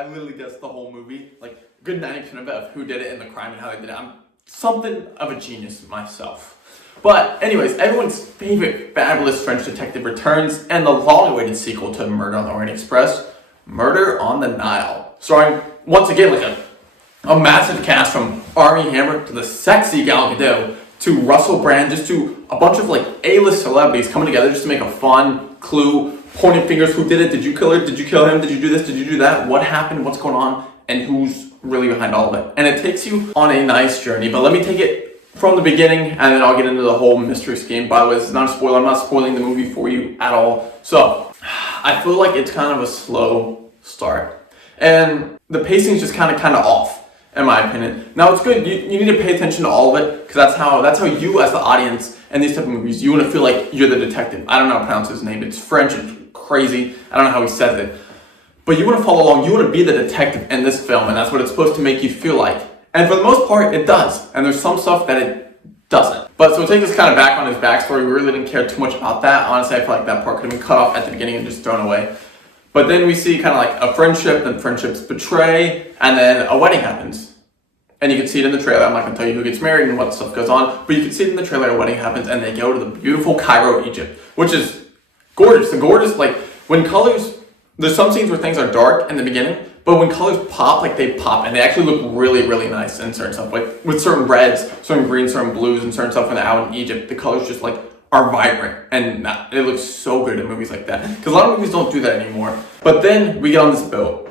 I literally guessed the whole movie, like a good 90% of it, of who did it and the crime and how they did it. I'm something of a genius myself. But anyways, everyone's favorite fabulous French detective returns, and the long-awaited sequel to Murder on the Orient Express, Murder on the Nile. Starring, once again, like a massive cast from Armie Hammer to the sexy Gal Gadot to Russell Brand, just to a bunch of like A-list celebrities coming together just to make a fun Clue, pointing fingers. Who did it? Did you kill her? Did you kill him? Did you do this? Did you do that? What happened? What's going on? And who's really behind all of it? And it takes you on a nice journey, but let me take it from the beginning and then I'll get into the whole mystery scheme. By the way, this is not a spoiler. I'm not spoiling the movie for you at all. So I feel like it's kind of a slow start and the pacing is just kind of off, in my opinion. Now it's good. You need to pay attention to all of it, because that's how you as the audience in these type of movies, you want to feel like you're the detective. I don't know how to pronounce his name. It's French. It's crazy. I don't know how he says it. But you want to follow along. You want to be the detective in this film, and that's what it's supposed to make you feel like. And for the most part, it does. And there's some stuff that it doesn't. But so take us kind of back on his backstory. We really didn't care too much about that. Honestly, I feel like that part could have been cut off at the beginning and just thrown away. But then we see kind of like a friendship, then friendships betray, and then a wedding happens. And you can see it in the trailer. I'm not going to tell you who gets married and what stuff goes on, but you can see it in the trailer. A wedding happens, and they go to the beautiful Cairo, Egypt, which is gorgeous. The gorgeous, like, when colors, there's some scenes where things are dark in the beginning, but when colors pop, like they pop, and they actually look really, really nice in certain stuff. Like with certain reds, certain greens, certain blues, and certain stuff when they're out in Egypt, the colors just like are vibrant, and it looks so good in movies like that. Because a lot of movies don't do that anymore. But then we get on this boat.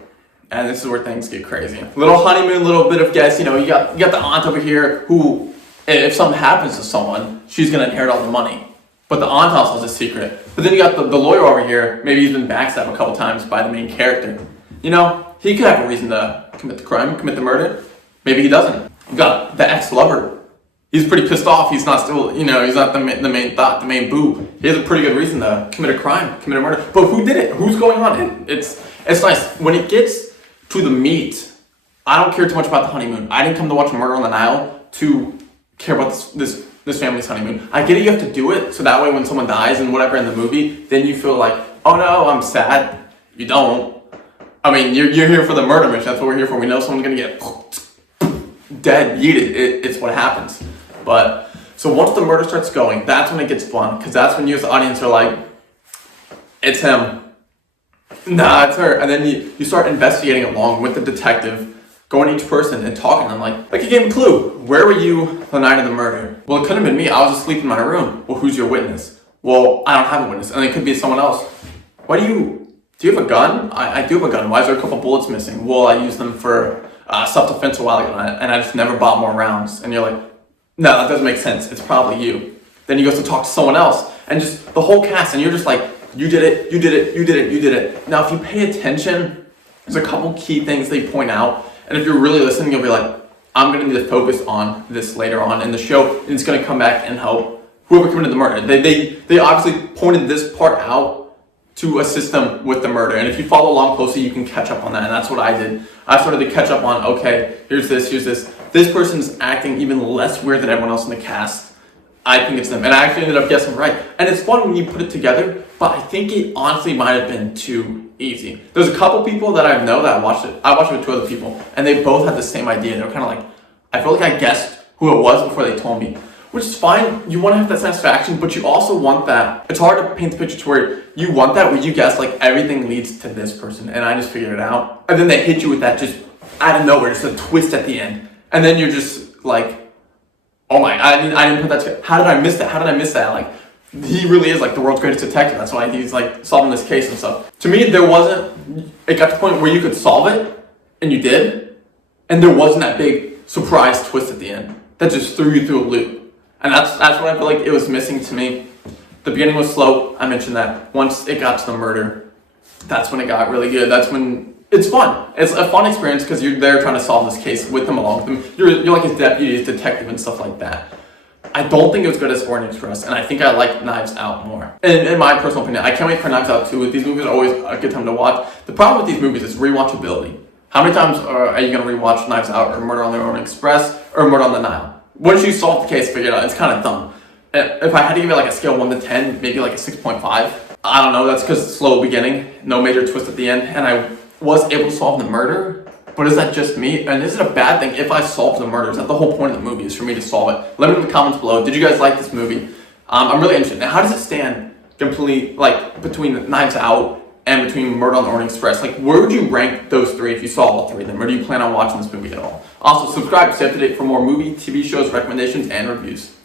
And this is where things get crazy. Little honeymoon, little bit of guess. You know, you got the aunt over here who, if something happens to someone, she's gonna inherit all the money. But the aunt also has a secret. But then you got the lawyer over here. Maybe he's been backstabbed a couple times by the main character. You know, he could have a reason to commit the crime, commit the murder. Maybe he doesn't. You got the ex-lover. He's pretty pissed off. He's not still, you know, he's not the main thought, the main boo. He has a pretty good reason to commit a crime, commit a murder. But who did it? Who's going on? It's nice when it gets to the meat. I don't care too much about the honeymoon. I didn't come to watch Murder on the Nile to care about this family's honeymoon. I get it, you have to do it so that way when someone dies and whatever in the movie, then you feel like, oh no, I'm sad. You don't. I mean, you're here for the murder mission. That's what we're here for. We know someone's gonna get dead, yeeted. It's what happens. But so once the murder starts going, that's when it gets fun, because that's when you as the audience are like, it's him. Nah, it's her. And then you start investigating along with the detective, going to each person and talking to them like you gave him a clue. Where were you the night of the murder? Well, it couldn't have been me. I was asleep in my room. Well, who's your witness? Well, I don't have a witness. And it could be someone else. Do you have a gun? I do have a gun. Why is there a couple bullets missing? Well, I used them for self-defense a while ago, and I just never bought more rounds. And you're like, no, that doesn't make sense. It's probably you. Then he goes to talk to someone else, and just the whole cast, and you're just like, you did it, you did it, you did it, you did it. Now, if you pay attention, there's a couple key things they point out, and if you're really listening, you'll be like, I'm going to need to focus on this later on in the show, and it's going to come back and help whoever committed the murder. They obviously pointed this part out to assist them with the murder, and if you follow along closely, you can catch up on that, and that's what I did. I started to catch up on, okay, here's this. This person's acting even less weird than everyone else in the cast. I think it's them, and I actually ended up guessing right. And it's fun when you put it together, but I think it honestly might have been too easy. There's a couple people that I know that watched it. I watched it with two other people, and they both had the same idea. They were kind of like, I feel like I guessed who it was before they told me, which is fine. You want to have that satisfaction, but you also want that. It's hard to paint the picture to where you want that, where you guess like everything leads to this person, and I just figured it out. And then they hit you with that just out of nowhere, just a twist at the end, and then you're just like, oh my, I didn't put that together. How did I miss that? Like, he really is like the world's greatest detective. That's why he's like solving this case and stuff. To me, it got to the point where you could solve it, and you did, and there wasn't that big surprise twist at the end that just threw you through a loop. And that's what I feel like it was missing to me. The beginning was slow. I mentioned that. Once it got to the murder, that's when it got really good. That's when it's fun. It's a fun experience because you're there trying to solve this case with them, along with them. You're like his deputy, his detective, and stuff like that. I don't think it was good as Orient Express, and I think I like Knives Out more. In my personal opinion, I can't wait for Knives Out 2. These movies are always a good time to watch. The problem with these movies is rewatchability. How many times are you going to rewatch Knives Out or Murder on the Orient Express or Murder on the Nile? Once you solve the case, figure it out. It's kind of dumb. If I had to give it like a scale 1 to 10, maybe like a 6.5. I don't know. That's because it's slow beginning, no major twist at the end, and was able to solve the murder, but is that just me? And is it a bad thing if I solve the murder? Is that the whole point of the movie, is for me to solve it? Let me know in the comments below. Did you guys like this movie? I'm really interested. Now, how does it stand completely, like, between Knives Out and between Murder on the Orient Express? Like, where would you rank those three if you saw all three of them? Or do you plan on watching this movie at all? Also, subscribe to stay up to date for more movie, TV shows, recommendations, and reviews.